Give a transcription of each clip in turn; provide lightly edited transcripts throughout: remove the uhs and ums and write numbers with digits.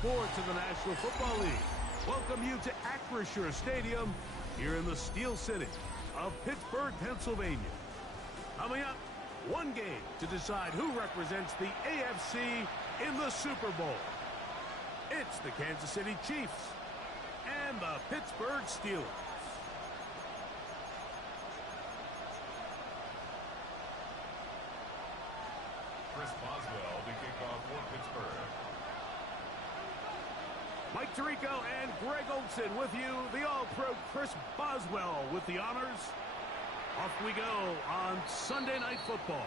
sports in the National Football League welcome you to Acrisure Stadium here in the Steel City of Pittsburgh, Pennsylvania. Coming up, one game to decide who represents the AFC in the Super Bowl. It's the Kansas City Chiefs and the Pittsburgh Steelers. Chris Boswell to kick off for Pittsburgh. Mike Tirico and Greg Olsen with you. The All-Pro Chris Boswell with the honors. Off we go on Sunday Night Football.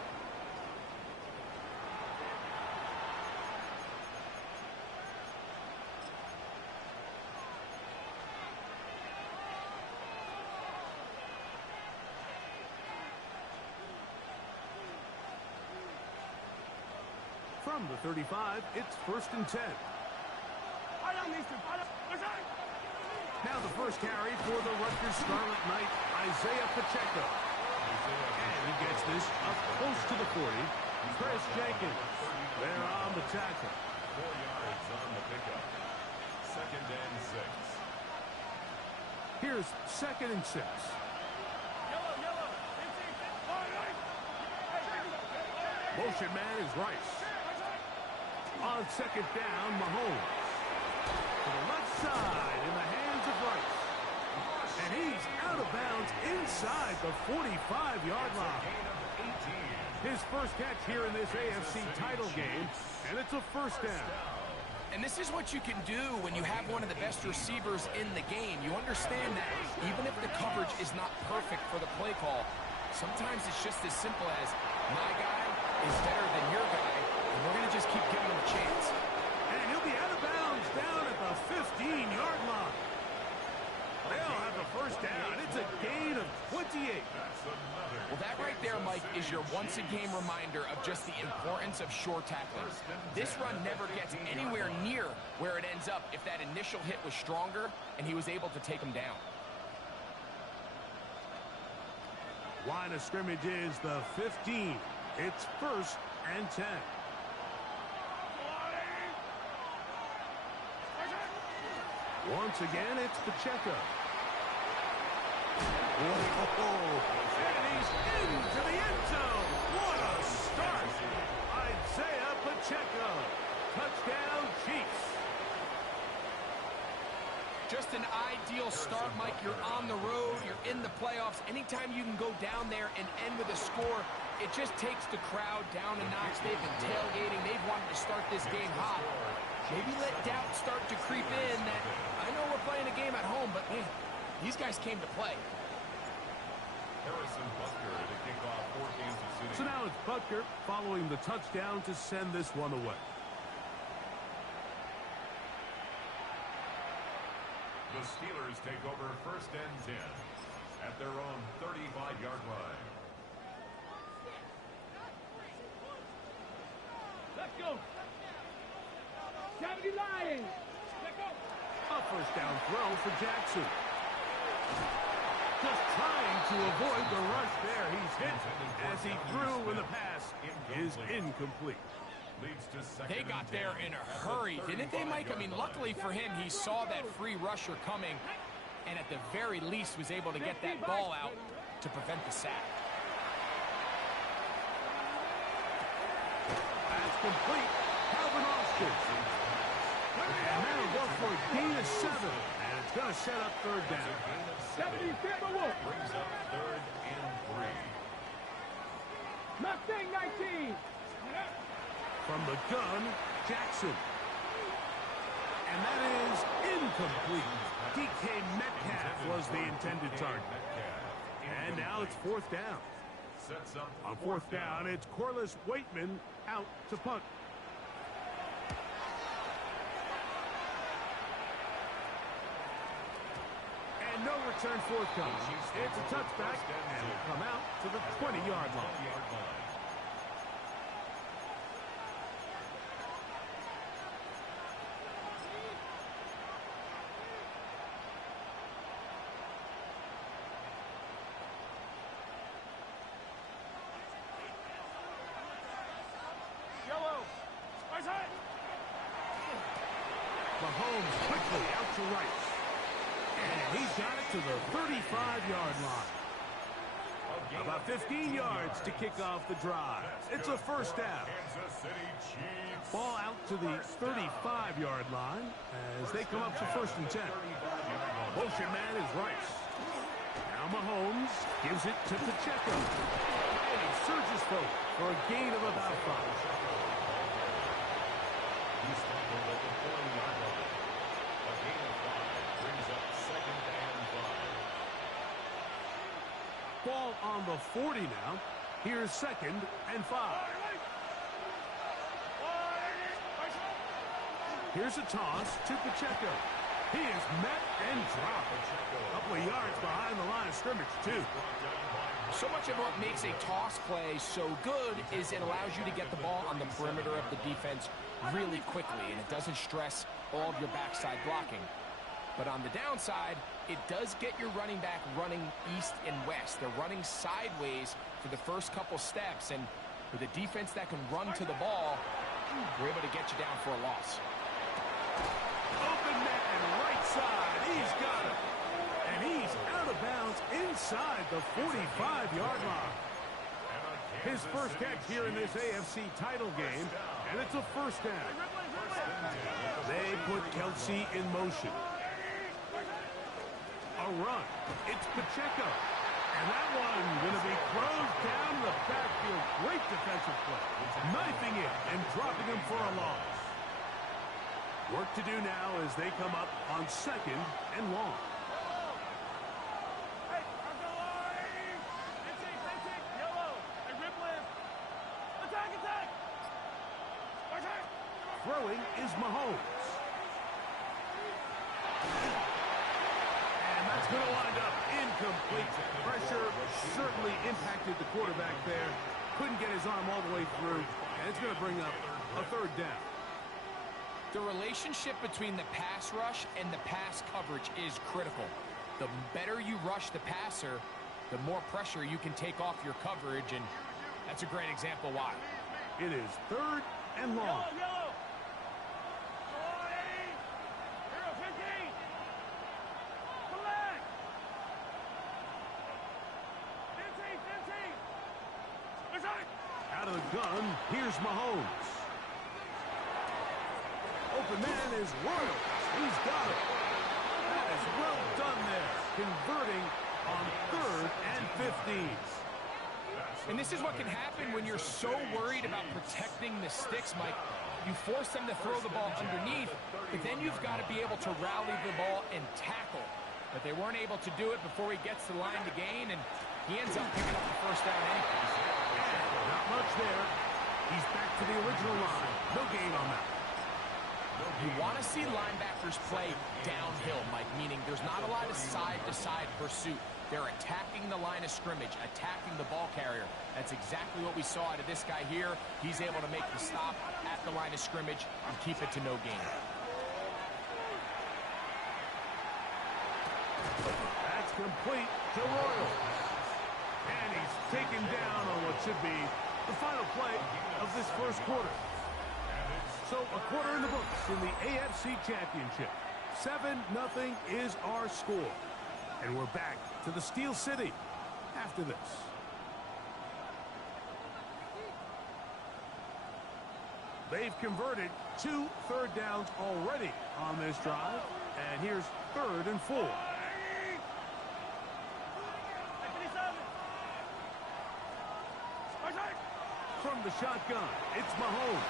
From the 35, it's 1st and 10. Now the first carry for the Rutgers Scarlet Knight, Isaiah Pacheco. And he gets this up close to the 40. Chris Jenkins there on the tackle. 4 yards on the pickup. 2nd and 6. Here's 2nd and 6. Motion man is Rice. On 2nd down, Mahomes. To the left side in the hands of Rice. And he's out of bounds inside the 45-yard line. His first catch here in this AFC title game, and it's a 1st down. And this is what you can do when you have one of the best receivers in the game. You understand that even if the coverage is not perfect for the play call, sometimes it's just as simple as my guy is better than your guy, and we're going to just keep giving him a chance. And he'll be out of bounds down at the 15-yard line. They'll have the 1st down. It's a gain of 28. Well, that right there, Mike, is your once-a-game reminder of just the importance of short tackling. This run never gets anywhere near where it ends up if that initial hit was stronger and he was able to take him down. Line of scrimmage is the 15. It's 1st and 10. Once again, it's Pacheco. Whoa! And he's into the end zone. What a start! Isaiah Pacheco. Touchdown, Chiefs. Just an ideal start, Mike. You're on the road. You're in the playoffs. Anytime you can go down there and end with a score, it just takes the crowd down a notch. They've been tailgating. They've wanted to start this game hot. Maybe let doubt start to creep in that I know we're playing a game at home, but man, these guys came to play. Harrison Butker to kick off for Kansas City. So now it's Butker following the touchdown to send this one away. The Steelers take over 1st and 10 at their own 35-yard line. Let's go. Cavity line. Let's go. A 1st down throw for Jackson. Just trying to avoid the rush there. He's hit as he threw when the pass is incomplete. They got there in a hurry, didn't they, Mike? I mean, luckily for him, he saw that free rusher coming and at the very least was able to get that ball out to prevent the sack. That's complete. Calvin Austin. And that'll go for a gain of 7. And it's going to set up 3rd down. Brings up 3rd and 3. Mustang 19. From the gun, Jackson. And that is incomplete. DK Metcalf was the intended target. And now it's 4th down. On 4th down, it's Corliss Waitman out to punt. And no return forthcoming. It's a touchback, and will come out to the 20-yard line. Mahomes quickly out to Rice. And he's got it to the 35-yard line. About 15 yards to kick off the drive. It's a first down. Ball out to the 35-yard line as they come up to 1st and 10. Motion man is Rice. Now Mahomes gives it to Pacheco. And he surges forward for a gain of about 5. He's tackled at the 40-yard line. A gain of 5 brings up 2nd and 5. Ball on the 40 now. Here's 2nd and 5. Here's a toss to Pacheco. He is met and dropped. A couple of yards behind the line of scrimmage, too. So much of what makes a toss play so good is it allows you to get the ball on the perimeter of the defense really quickly, and it doesn't stress all of your backside blocking. But on the downside, it does get your running back running east and west. They're running sideways for the first couple steps, and with a defense that can run to the ball, we're able to get you down for a loss. Open net and right side. He's got it. And he's out of bounds inside the 45-yard line. His first catch here in this AFC title game, and it's a first down. They put Kelce in motion. A run. It's Pacheco. And that one going to be closed down the backfield. Great defensive play. Knifing it and dropping him for a loss. Work to do now as they come up on 2nd and long. Throwing is Mahomes. And that's going to wind up incomplete. Pressure certainly impacted the quarterback there. Couldn't get his arm all the way through. And it's going to bring up a 3rd down. The relationship between the pass rush and the pass coverage is critical. The better you rush the passer, the more pressure you can take off your coverage, and that's a great example why. It is 3rd and long. Out of the gun, here's Mahomes. Open man is Royals. He's got it. That is well done there. Converting on 3rd and 15. And this is what can happen when you're so worried about protecting the sticks, Mike. You force them to throw the ball underneath, but then you've got to be able to rally the ball and tackle. But they weren't able to do it before he gets the line to gain, and he ends up picking up the first down anyways. Not much there. He's back to the original line. No gain on that. You want to see linebackers play downhill, Mike, meaning there's not a lot of side-to-side pursuit. They're attacking the line of scrimmage, attacking the ball carrier. That's exactly what we saw out of this guy here. He's able to make the stop at the line of scrimmage and keep it to no gain. That's complete to Royals. And he's taken down on what should be the final play of this first quarter. So a quarter in the books in the AFC Championship. 7-0 is our score. And we're back to the Steel City after this. They've converted 2 third downs already on this drive. And here's 3rd and 4. From the shotgun, it's Mahomes.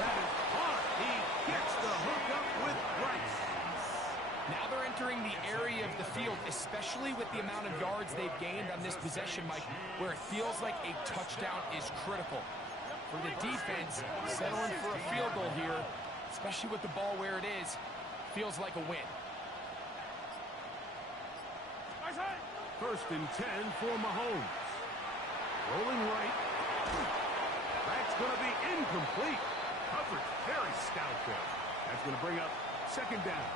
That is hard. He gets the hook up with Rice. Now they're entering the area of the field, especially with the amount of yards they've gained on this possession, Mike, where it feels like a touchdown is critical. For the defense, settling for a field goal here, especially with the ball where it is, feels like a win. 1st and 10 for Mahomes. Rolling right. That's going to be incomplete. Coverage very stout there. That's going to bring up 2nd down.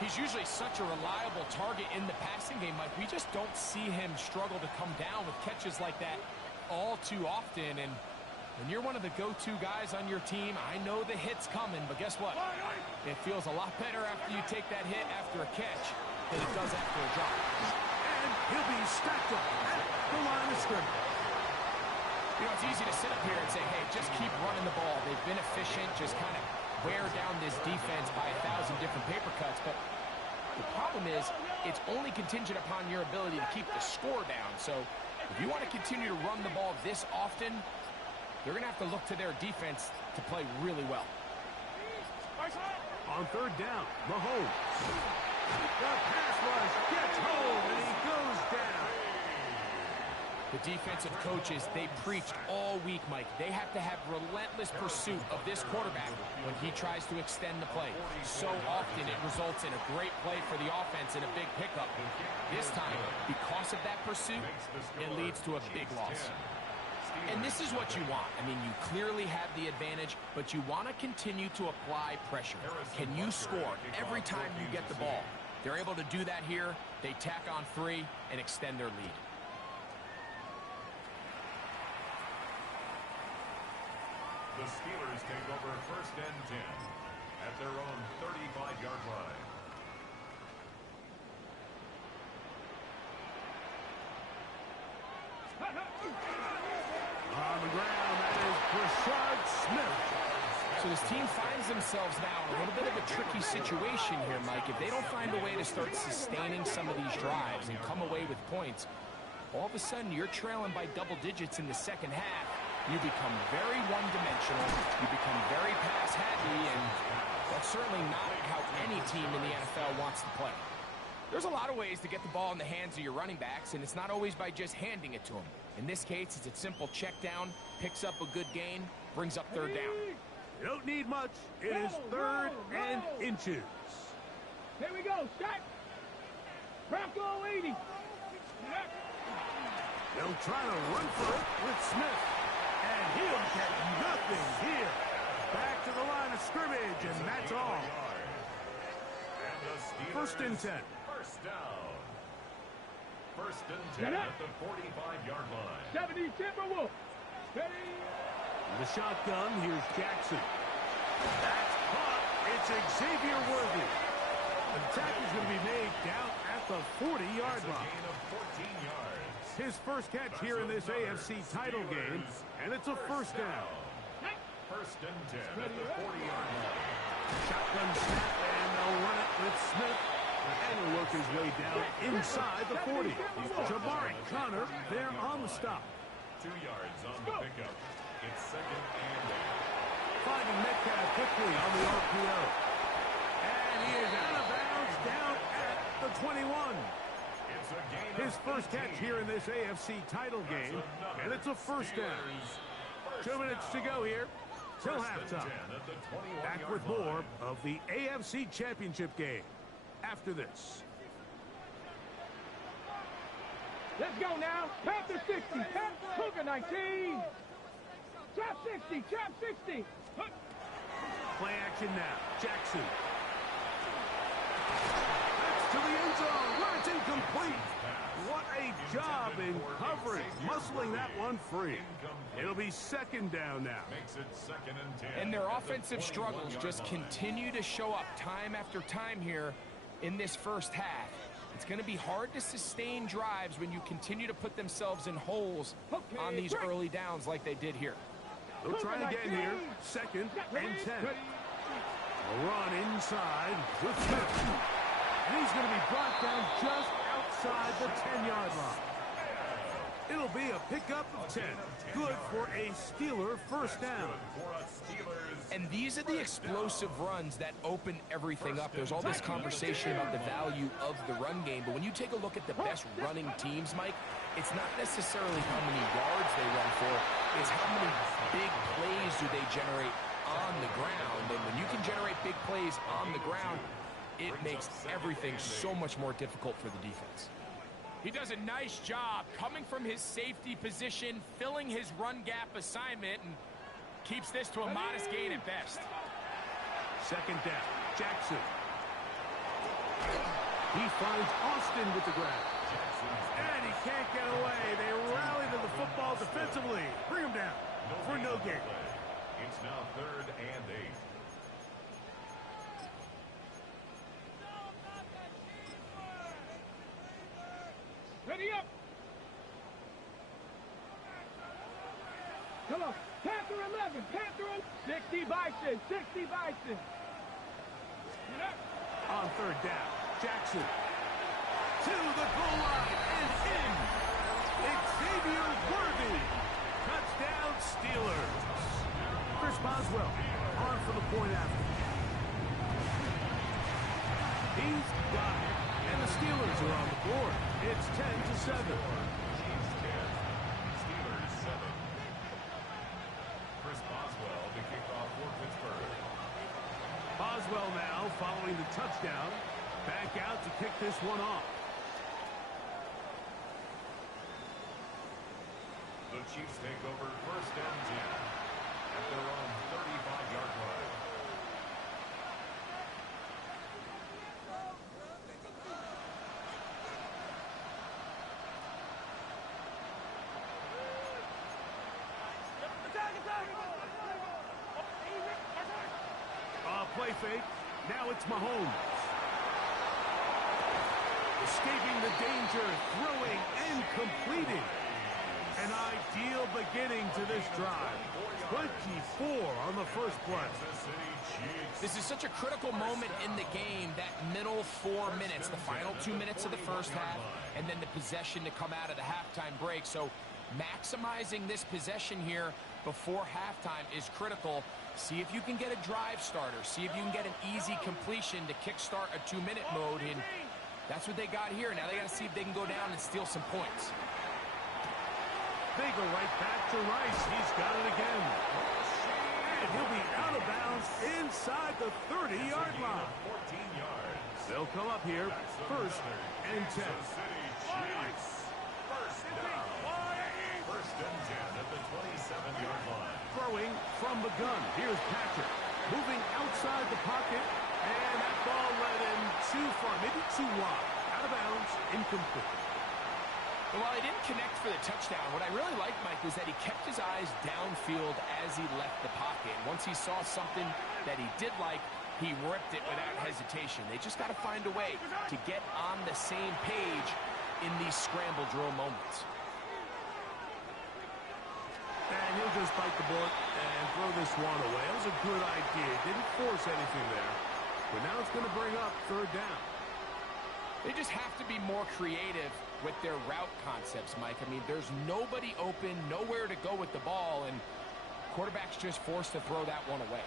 He's usually such a reliable target in the passing game, Mike. We just don't see him struggle to come down with catches like that all too often. And When you're one of the go-to guys on your team, I know the hit's coming, but guess what? It feels a lot better after you take that hit after a catch than it does after a drop. And he'll be stacked up at the line of scrimmage. You know, it's easy to sit up here and say, hey, just keep running the ball. They've been efficient, just kind of wear down this defense by 1,000 different paper cuts. But the problem is, it's only contingent upon your ability to keep the score down. So if you want to continue to run the ball this often, they're going to have to look to their defense to play really well. On third down, Mahomes. The pass rush gets home, and he goes down. The defensive coaches, they preached all week, Mike. They have to have relentless pursuit of this quarterback when he tries to extend the play. So often it results in a great play for the offense and a big pickup. This time, because of that pursuit, it leads to a big loss. And this is what you want. I mean, you clearly have the advantage, but you want to continue to apply pressure. Can you score every time you get the ball? They're able to do that here. They tack on 3 and extend their lead. The Steelers take over first and 10 at their own 35-yard line. On the ground, that is Brashard Smith. So this team finds themselves now in a little bit of a tricky situation here, Mike. If they don't find a way to start sustaining some of these drives and come away with points, all of a sudden you're trailing by double digits in the second half. You become very one-dimensional, you become very pass-heavy, and that's certainly not how any team in the NFL wants to play. There's a lot of ways to get the ball in the hands of your running backs, and it's not always by just handing it to them. In this case, it's a simple check down, picks up a good gain, brings up third down. You don't need much. It is third and inches. Here we go. Stack. Bronco 80. They'll try to run for it with Smith. And he'll get nothing here. Back to the line of scrimmage, and that's all. First and 10. First down. First and 10 at the 45-yard line. 70 Timberwolves. Ready. The shotgun, here's Jackson. That's caught. It's Xavier Worthy. The attack is going to be made down at the 40-yard line. Gain of 14 yards. His first catch here in this AFC title game, and it's a first down. First and 10 at the 40-yard line. Shotgun snap, and they'll run it with Smith. And he'll work his way down inside the 40. Jabari Connor there on the stop. 2 yards on the pickup. It's second and 8. Finding Metcalf quickly on the RPO. And he is out of bounds down at the 21. His first catch here in this AFC title game, and it's a first down. 2 minutes to go here till halftime. Back with more of the AFC Championship game after this. Let's go now. Panther 60. Cougar 19. Trap 60. Trap 60. Play action now. Jackson. That's to the end zone. Where it's incomplete. What a job in coverage. Muscling that one free. It'll be second down now. Makes it second and 10. And their offensive struggles just continue to show up time after time here in this first half. It's going to be hard to sustain drives when you continue to put themselves in holes on these early downs like they did here. They'll try again here. Second and 10. A run inside with Smith. And he's going to be brought down just outside the 10-yard line. It'll be a pickup of 10. Good for a Steeler first down. And these are the explosive runs that open everything up. There's all this conversation about the value of the run game, but when you take a look at the best running teams, Mike, it's not necessarily how many yards they run for, it's how many big plays do they generate on the ground. And when you can generate big plays on the ground, it makes everything so much more difficult for the defense. He does a nice job coming from his safety position, filling his run gap assignment, and keeps this to a modest gain at best. Second down, Jackson. He finds Austin with the grab. And he can't get away. They rally to the football defensively. Bring him down. for no gain. It's now 3rd and 8. Ready up. Come on. Panther 11. Panther 60 Bison. 60 Bison. On 3rd down, Jackson to the goal line and in. Xavier Worthy. Touchdown Steelers. Chris Boswell on for the point after. He's got it. And the Steelers are on the board. It's 10-7. Chiefs 10, Steelers 7. Chris Boswell to kick off for Pittsburgh. Boswell now following the touchdown. Back out to kick this one off. The Chiefs take over 1st and 10 at their own 35-yard line. Play fake. Now it's Mahomes. Escaping the danger, throwing and completing. An ideal beginning to this drive. 24 on the first play. This is such a critical moment in the game, that middle 4 minutes, the final 2 minutes of the first half, and then the possession to come out of the halftime break. So maximizing this possession here before halftime is critical. See if you can get a drive starter. See if you can get an easy completion to kickstart a 2-minute mode. And that's what they got here. Now they got to see if they can go down and steal some points. They go right back to Rice. He's got it again. And he'll be out of bounds inside the 30-yard line. 14 yards. They'll come up here 1st and 10. First down. 1st and 10 at the 27-yard line. Throwing from the gun. Here's Patrick. Moving outside the pocket. And that ball led him too far, maybe too wide. Out of bounds, incomplete. Well, while he didn't connect for the touchdown, what I really liked, Mike, was that he kept his eyes downfield as he left the pocket. Once he saw something that he did like, he ripped it without hesitation. They just got to find a way to get on the same page in these scramble drill moments. And he'll just bite the bullet and throw this one away. That was a good idea. Didn't force anything there. But now it's going to bring up 3rd down. They just have to be more creative with their route concepts, Mike. I mean, there's nobody open, nowhere to go with the ball, and quarterback's just forced to throw that one away.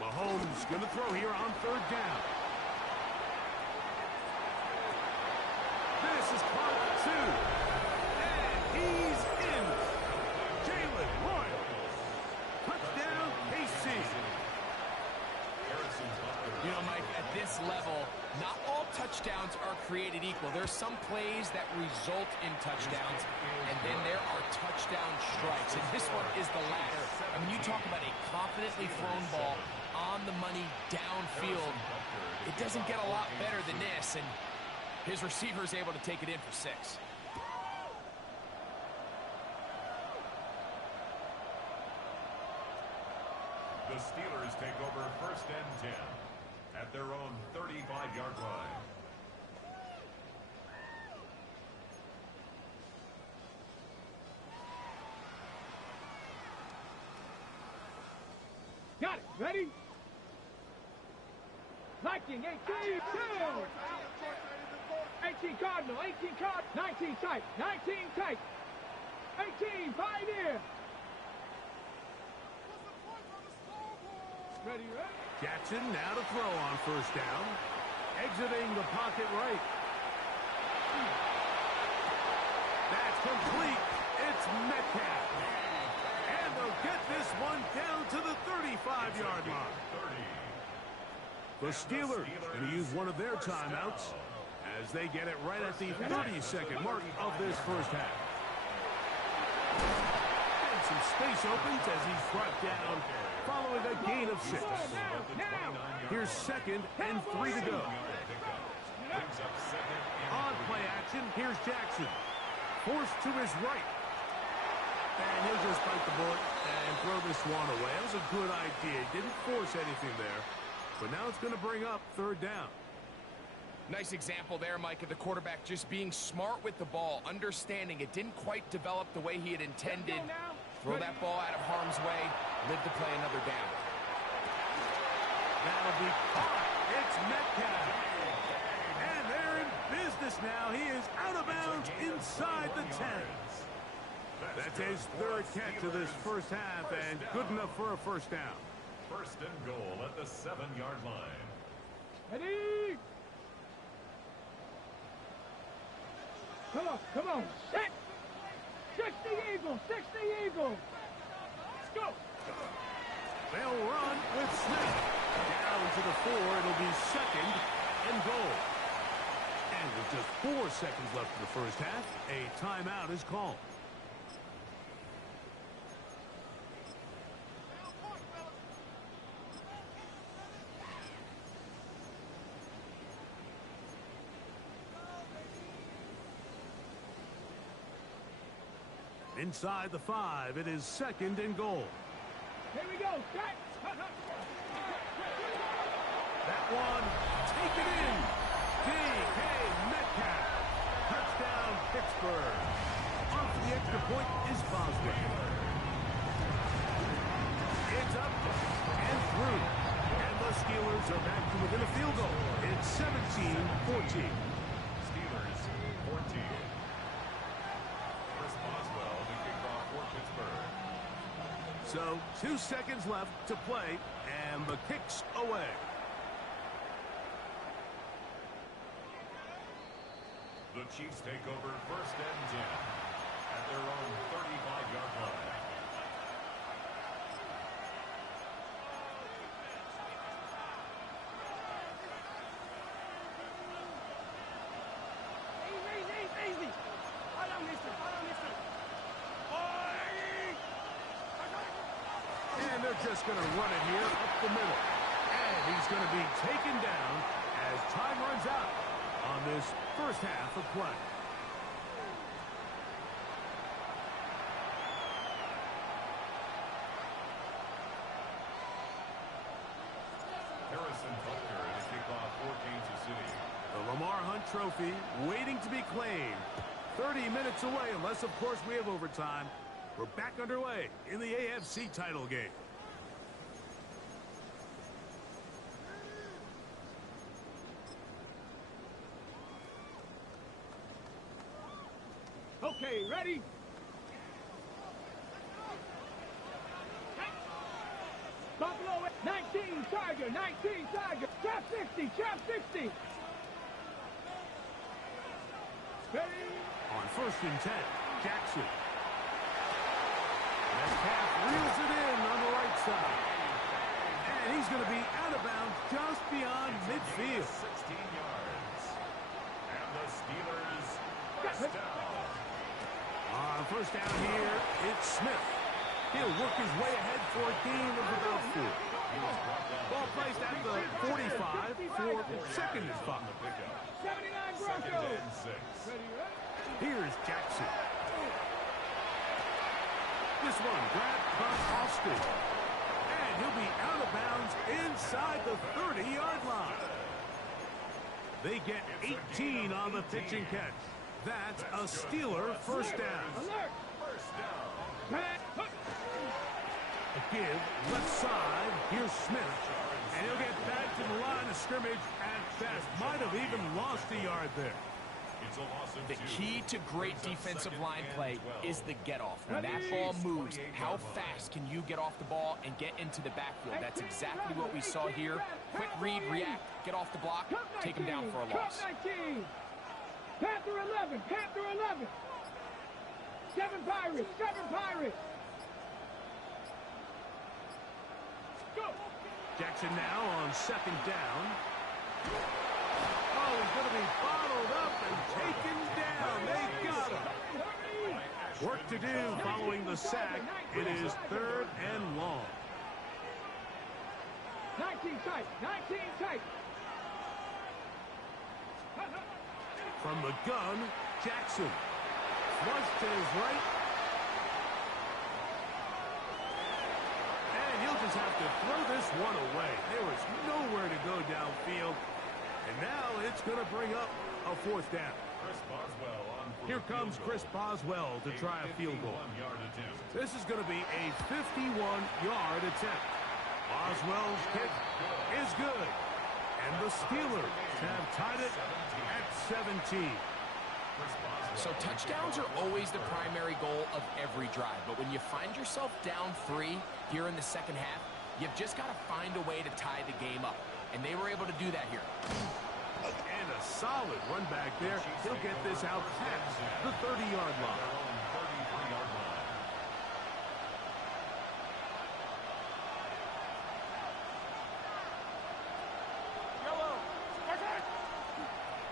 Mahomes going to throw here on 3rd down. This is caught 2. And he's in. Jalen Royal. Touchdown, KC. You know, Mike, at this level, not all touchdowns are created equal. There's some plays that result in touchdowns, and then there are touchdown strikes. And this one is the latter. I mean, you talk about a confidently thrown ball on the money downfield. It doesn't get a lot better than this, and his receiver is able to take it in for 6. The Steelers take over 1st and 10 at their own 35-yard line. Got it. Ready? Liking 18, 18 Cardinal, 18 Card, 19 tight, 19 tight, 18 Pioneer. Ready, ready? Jackson now to throw on 1st down. Exiting the pocket right. That's complete. It's Metcalf. And they'll get this one down to the 35-yard line. The Steelers going to use one of their timeouts as they get it right at the 30-second mark of this first half. And some space opens as he's brought down following a gain of 6. Here's 2nd and 3 to go. On play action, here's Jackson. Forced to his right. And he'll just bite the bullet and throw this one away. That was a good idea. He didn't force anything there. But now it's going to bring up 3rd down. Nice example there, Mike, of the quarterback just being smart with the ball, understanding it didn't quite develop the way he had intended. Throw that ball out of harm's way, live to play another down. That'll be caught. It's Metcalf. And they're in business now. He is out of bounds inside the 10. That's his 3rd catch of this first half, and good enough for a 1st down. 1st and goal at the 7-yard line. Ready? Come on, set! 60 Eagles, 60 Eagles! Let's go! They'll run with Smith. Down to the 4, it'll be 2nd and goal. And with just 4 seconds left in the first half, a timeout is called. Inside the 5, it is 2nd and goal. Here we go, set! That one, taken in. D.K. Metcalf. Touchdown, Pittsburgh. On for the extra point is Boswell. It's up and through. And the Steelers are back to within a field goal. It's 17-14. Steelers 14. Chris Boswell to kick off for Pittsburgh. So 2 seconds left to play, and the kick's away. The Chiefs take over 1st and 10 at their own 35-yard line. Easy! Hold on, mister! And they're just going to run it here up the middle. And he's going to be taken down as time runs out on this first half of play. Harrison Butker to kick off for Kansas City. The Lamar Hunt Trophy waiting to be claimed. 30 minutes away, unless, of course, we have overtime. We're back underway in the AFC title game. Okay, ready? Buffalo, 19 Tiger, trap 60. Ready? On 1st and 10, Jackson. Metcalf reels it in on the right side. And he's going to be out of bounds just beyond midfield. 16 yards. And the Steelers first down. On 1st down here, it's Smith. He'll work his way ahead for a gain of about 4. Ball placed at the 45 for 2nd and 5. 79 2nd Broncos. and 6. Here's Jackson. This one grabbed by Austin. And he'll be out of bounds inside the 30-yard line. They get 18 on the pitch and catch. That's a Steeler first down. Alert. First down. A give, left side. Here's Smith. And he'll get back to the line of scrimmage at best. Might have even lost a yard there. It's a loss of The 2. key to great It's a defensive 2nd line and play 12. is the get-off. When that ball moves, how fast can you get off the ball and get into the backfield? That's exactly what we saw here. Quick read, react, get off the block, take him down for a loss. 19. Panther 11. 7 Pirates. Go. Jackson now on 2nd down. Oh, he's going to be bottled up and taken down. They got him. Work to do following the sack. It is 3rd and long. 19 tight. 19 tight. From the gun, Jackson. Flush to his right. And he'll just have to throw this one away. There was nowhere to go downfield. And now it's going to bring up a 4th down. Chris Boswell on for Here comes Chris Boswell to try a field goal. This is going to be a 51-yard attempt. Boswell's kick is good. And the Steelers have tied it at 17. So touchdowns are always the primary goal of every drive. But when you find yourself down 3 here in the second half, you've just got to find a way to tie the game up. And they were able to do that here. And a solid run back there. He'll get this out past the 30-yard line.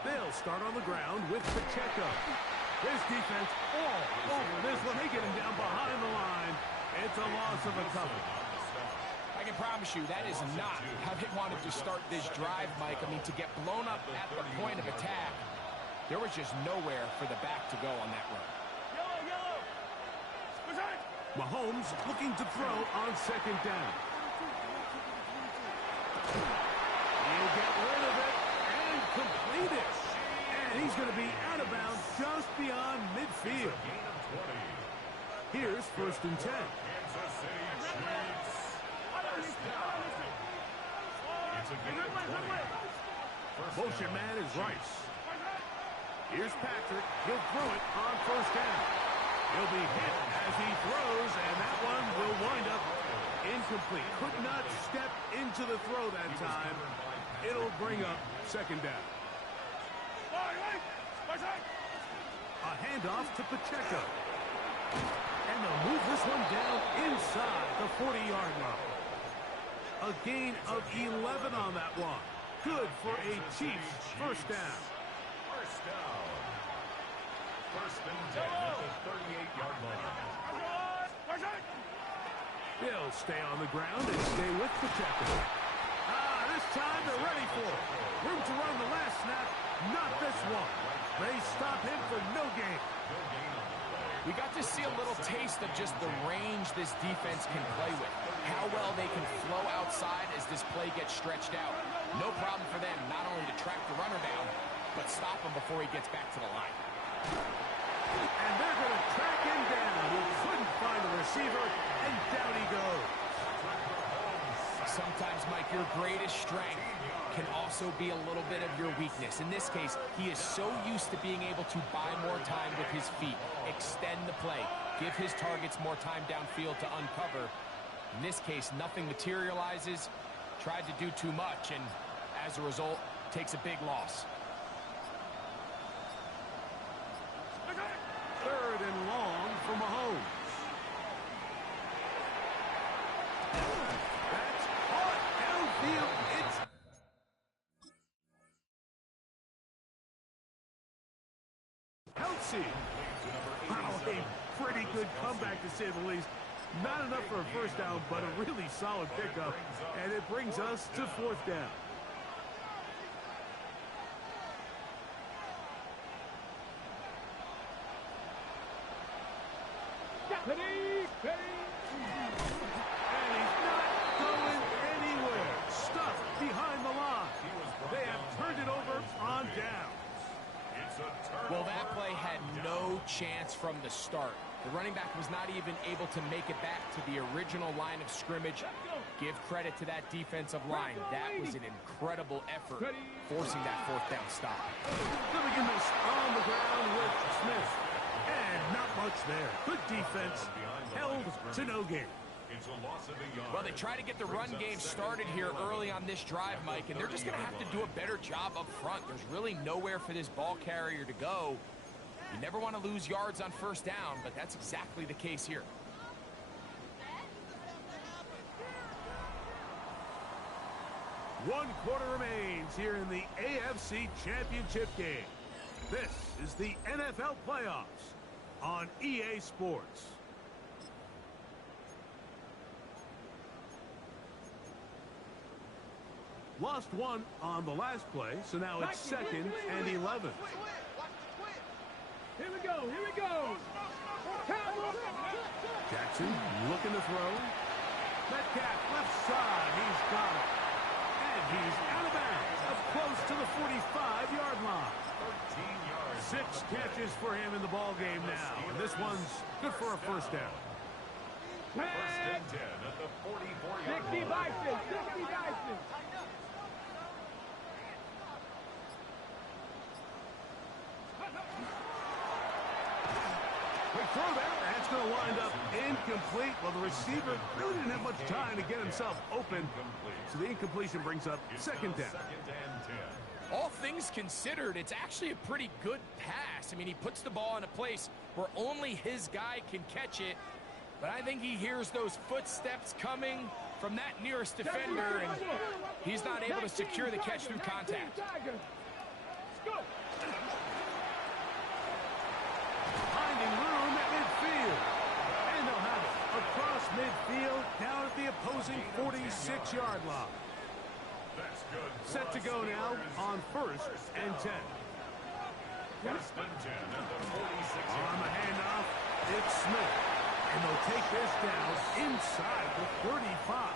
They'll start on the ground with Pacheco. His defense all over this one. They get him down behind the line. It's a loss of a couple. I can promise you that is not how they wanted to start this drive, Mike. I mean, to get blown up at the point of attack, there was just nowhere for the back to go on that run. Mahomes looking to throw on 2nd down. He'll get rid of it and complete it. And he's going to be out of bounds just beyond midfield. Here's 1st and 10. Motion man is Rice. Here's Patrick. He'll throw it on 1st down. He'll be hit as he throws, and that one will wind up incomplete. Could not step into the throw that time. It'll bring up 2nd down. A handoff to Pacheco. And they'll move this one down inside the 40-yard line. A gain of 11 on that one. Good for a Chiefs 1st down. 1st and 10 at the 38-yard line. They'll stay on the ground and stay with Pacheco. This time they're ready for it. Room to run the last snap. Not this one. They stop him for no gain. We got to see a little taste of just the range this defense can play with. How well they can flow outside as this play gets stretched out. No problem for them not only to track the runner down, but stop him before he gets back to the line. And they're going to track him down. He couldn't find a receiver, and down he goes. Sometimes, Mike, your greatest strength can also be a little bit of your weakness. In this case, he is so used to being able to buy more time with his feet, extend the play, give his targets more time downfield to uncover. In this case, nothing materializes, tried to do too much, and as a result, takes a big loss. 3rd and long for Mahomes. That's caught downfield. It's Kelsey. Wow, a pretty good comeback to say the least. Not enough for a 1st down, but a really solid pickup. And it brings us to 4th down. And he's not going anywhere. Stuffed behind the line. They have turned it over on downs. Well, that play had no chance from the start. The running back was not even able to make it back to the original line of scrimmage. Give credit to that defensive line. That was an incredible effort, forcing that 4th down stop. They'll begin this on the ground with Smith. And not much there. Good defense. Held to no gain. Well, they try to get the run game started here early on this drive, Mike, and they're just going to have to do a better job up front. There's really nowhere for this ball carrier to go. You never want to lose yards on 1st down, but that's exactly the case here. One quarter remains here in the AFC Championship game. This is the NFL playoffs. on EA Sports. Lost one on the last play, so now it's 2nd and 11. Here we go, here we go. Jackson looking to throw. Metcalf left side, he's got it. And he's out of bounds, up close to the 45-yard line. 13 yards. 6 catches for him in the ball game now. And this one's good for a first down. First and 10 at the 44-yard 60 line. Bison, 60 Bison. Quick throw there. That's going to wind up incomplete. Well, the receiver really didn't have much time to get himself open. So the incompletion brings up second down. Second and 10. All things considered, it's actually a pretty good pass. I mean, he puts the ball in a place where only his guy can catch it. But I think he hears those footsteps coming from that nearest defender, and he's not able to secure the catch through contact. Finding room at midfield. And they'll have it across midfield down at the opposing 46-yard line. That's good. Set to go now on 1st and 10. First and 10 at the 46. On the handoff, it's Smith. And they'll take this down inside the 35.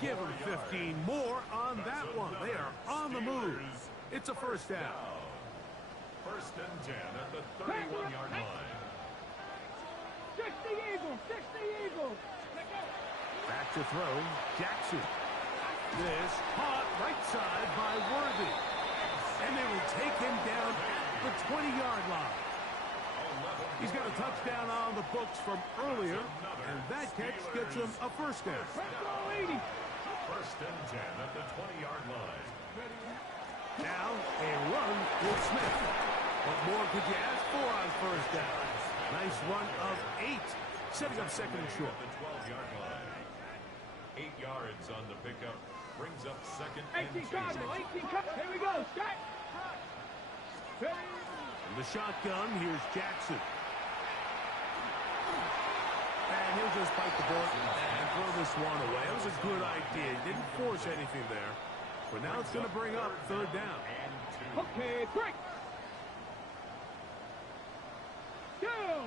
Give them 15 more on that one. They are on the move. It's a first down. First and 10 at the 31-yard line. 60 Eagles, 60 Eagles. Back to throw, Jackson. This caught right side by Worthy. And they will take him down at the 20-yard line. He's got a touchdown on the books from earlier, and that catch gets him a first down. First and 10 at the 20-yard line. Now a run with Smith. What more could you ask for on first down? Nice run of 8, setting up second and short. At the 12-yard line. 8 yards on the pickup. Brings up second and 18 2. Cardinal, 18 Cardinal. Here we go, Scott. From the shotgun, here's Jackson. And he'll just bite the bullet and throw this one away. It was a good idea. He didn't force anything there. But now it's going to bring up third down. Okay, break. Go.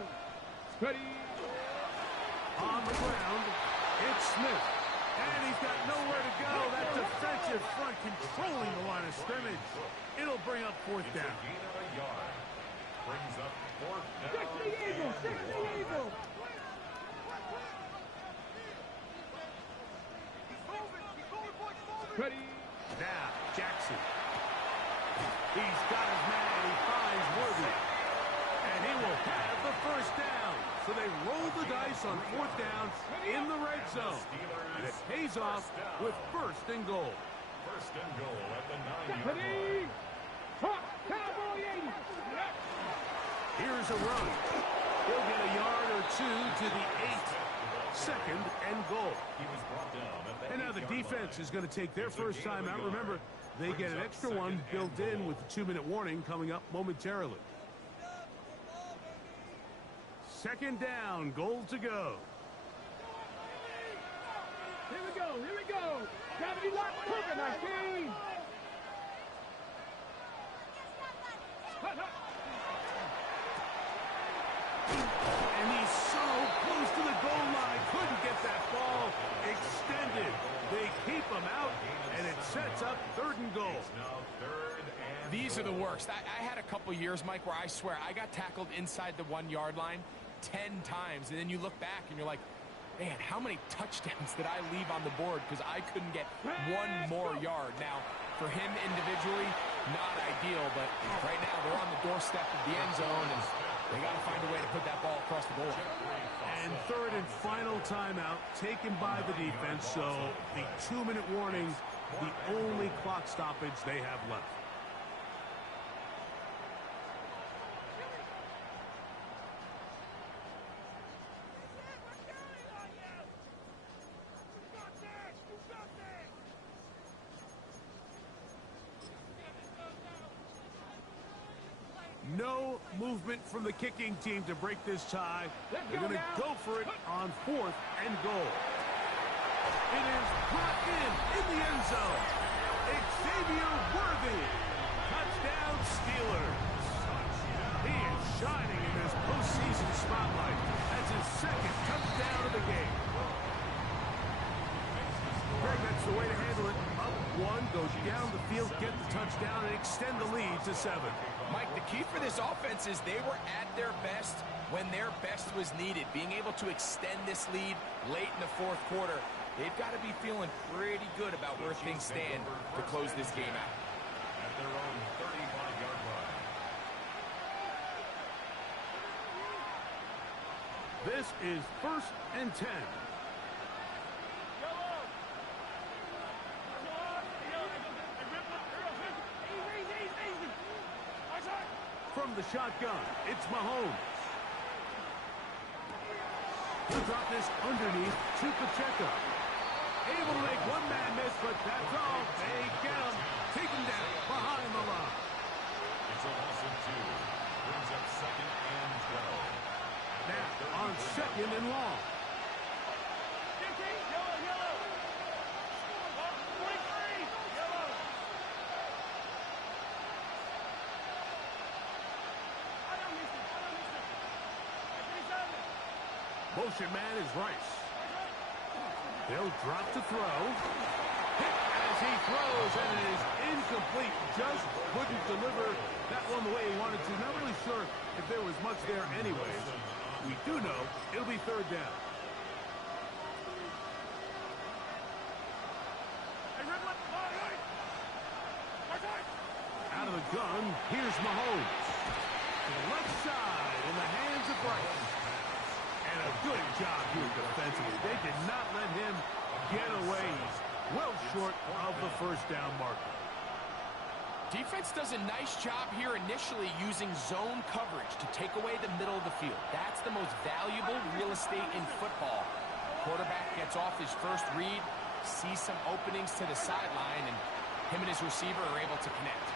Ready. On the ground, it's Smith. And he's got nowhere to go. That defensive front controlling the line of scrimmage. It'll bring up fourth down. Gain of a yard. Brings up fourth down. 60 Eagles, 60 Eagles. Ready. Now, Jackson. He's got his man. He finds Worthy. And he will have the first down. So they roll the dice on fourth down in the red zone. And it pays off with first and goal. First and goal at the 9-yard line. Ready. Hawk, Cowboy 80. Here's a run. He'll get a yard or two to the 8. Second and goal. He was brought down at the And now the 8-yard defense line. is going to take their first time out. Remember, they get an extra one built in with the 2-minute warning coming up momentarily. Second down, goal to go. Here we go, here we go. Gravity lock, Cougar 19. And he's so close to the goal line. Couldn't get that ball extended. They keep him out, and it sets up third and goal. Now third and These are the worst. I had a couple years, Mike, where I swear I got tackled inside the 1-yard line 10 times, and then you look back and you're like, man, how many touchdowns did I leave on the board because I couldn't get one more yard? Now, for him individually, not ideal, but right now they're on the doorstep of the end zone, and they got to find a way to put that ball across the goal line. And third and final timeout taken by the defense, so the 2-minute warning, the only clock stoppage they have left. No movement from the kicking team to break this tie. Let's They're go going to now. go for it on 4th and goal. It is brought in the end zone. Xavier Worthy. Touchdown Steelers. He is shining in this postseason spotlight. That's his 2nd touchdown of the game. Greg, that's the way to handle it. Up 1, go down the field, get the touchdown, and extend the lead to 7. Mike, the key for this offense is they were at their best when their best was needed. Being able to extend this lead late in the 4th quarter, they've got to be feeling pretty good about where things stand to close this game out. At their own 35-yard line. This is 1st and 10. From the shotgun, it's Mahomes. He'll drop this underneath to Pacheco. Able to make one man miss, but that's all. They get him. Take him down behind the line. It's a loss of 2. Brings up 2nd and 12. Now on 2nd and long. Motion man is Rice. They'll drop to throw. Hit as he throws, and it is incomplete. Just couldn't deliver that one the way he wanted to. Not really sure if there was much there anyways. We do know it'll be 3rd down. Out of the gun, here's Mahomes. To the left side in the hands of Rice. And a good job here defensively. They did not let him get away. He's well short of the 1st down marker. Defense does a nice job here initially using zone coverage to take away the middle of the field. That's the most valuable real estate in football. Quarterback gets off his first read, sees some openings to the sideline, and him and his receiver are able to connect.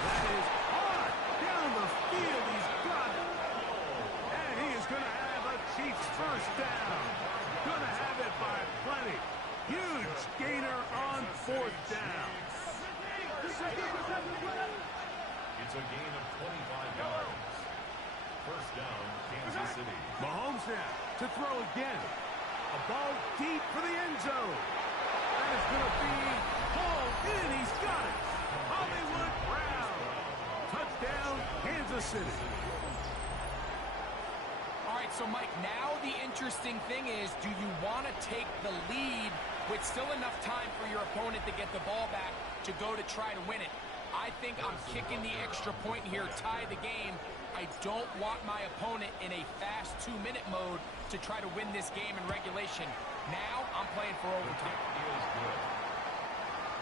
That is hard down the field. He's got it. And he is going to have a Chiefs 1st down. Going to have it by plenty. Huge gainer on 4th down. It's a gain of 25 yards. 1st down, Kansas City. Mahomes now to throw again. A ball deep for the end zone. That is going to be hauled in. He's got it. Hollywood Brown. Touchdown, Kansas City. All right, so Mike, now the interesting thing is, do you want to take the lead with still enough time for your opponent to get the ball back to go to try to win it? I think I'm kicking the extra point here, tie the game. I don't want my opponent in a fast 2-minute mode to try to win this game in regulation. Now I'm playing for overtime. Is good.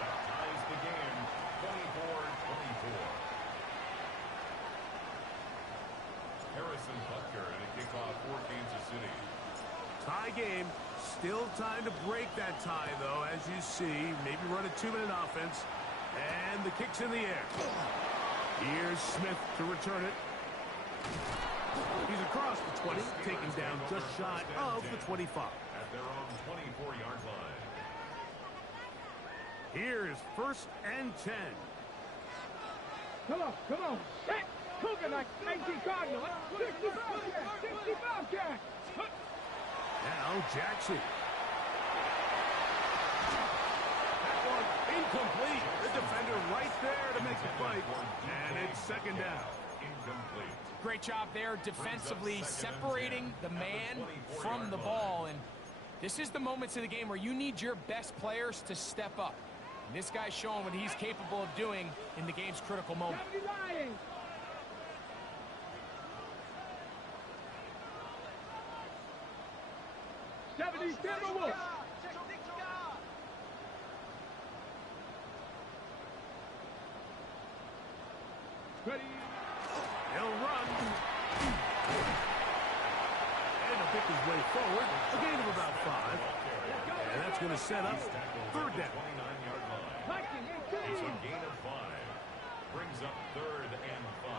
That ties the game, 24-24. Harrison Butker and a kickoff for Kansas City. Tie game. Still time to break that tie, though, as you see. Maybe run a 2-minute offense. And the kick's in the air. Here's Smith to return it. He's across the 20, taken down just shy of the 25. At their own 24-yard line. Here's 1st and 10. Come on. Set. Cougar 19 Cardinal. 60 Bobcat. 60 Bobcat. Now Jackson. That one incomplete. The defender right there to make the fight. And it's 2nd down. Incomplete. Great job there defensively, separating the man from the ball. And this is the moments of the game where you need your best players to step up. And this guy's showing what he's capable of doing in the game's critical moment. 70 Lions. Timberwolves. Ready. He'll run. And he'll pick his way forward. A gain of about 5. And that's going to set up 3rd down. 29-yard line. Viking It's a 18. gain of 5. Brings up 3rd and 5.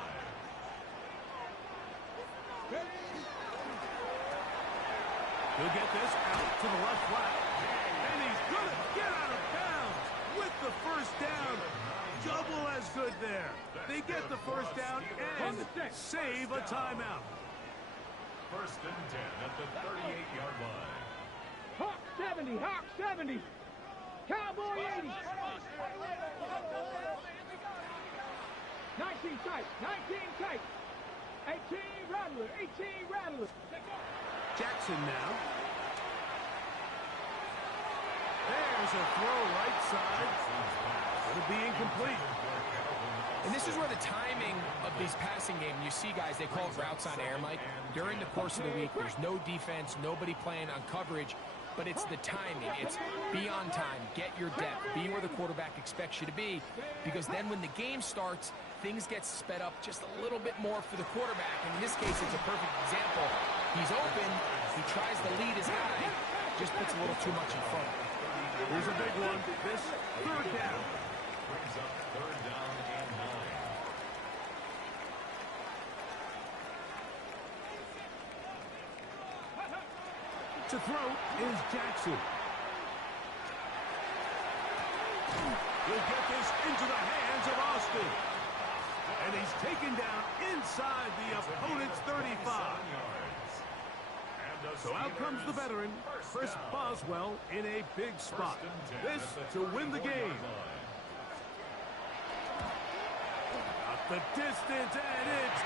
He'll get this out to the left flat. And he's going to get out of bounds with the first down. Double as good there. They get the first down and save a timeout. First and 10 at the 38-yard line. Hawk 70, Hawk 70. Cowboy 80. 19 tight, 19 tight. 18 Rattler, 18 Rattler. Jackson now. There's a throw right side. It'll be incomplete. And this is where the timing of these passing games, you see guys, they call it routes on air, Mike. During the course of the week, there's no defense, nobody playing on coverage, but it's the timing. It's be on time, get your depth, be where the quarterback expects you to be, because then when the game starts, things get sped up just a little bit more for the quarterback. And in this case, it's a perfect example. He's open, he tries to lead his guy, just puts a little too much in front. Here's a big one. This third down. Brings up third down and 9. To throw is Jackson. He'll get this into the hands of Austin. And he's taken down inside the opponent's 35. So out comes the veteran, Chris Boswell, in a big spot. This to win the game. Up the distance, and it's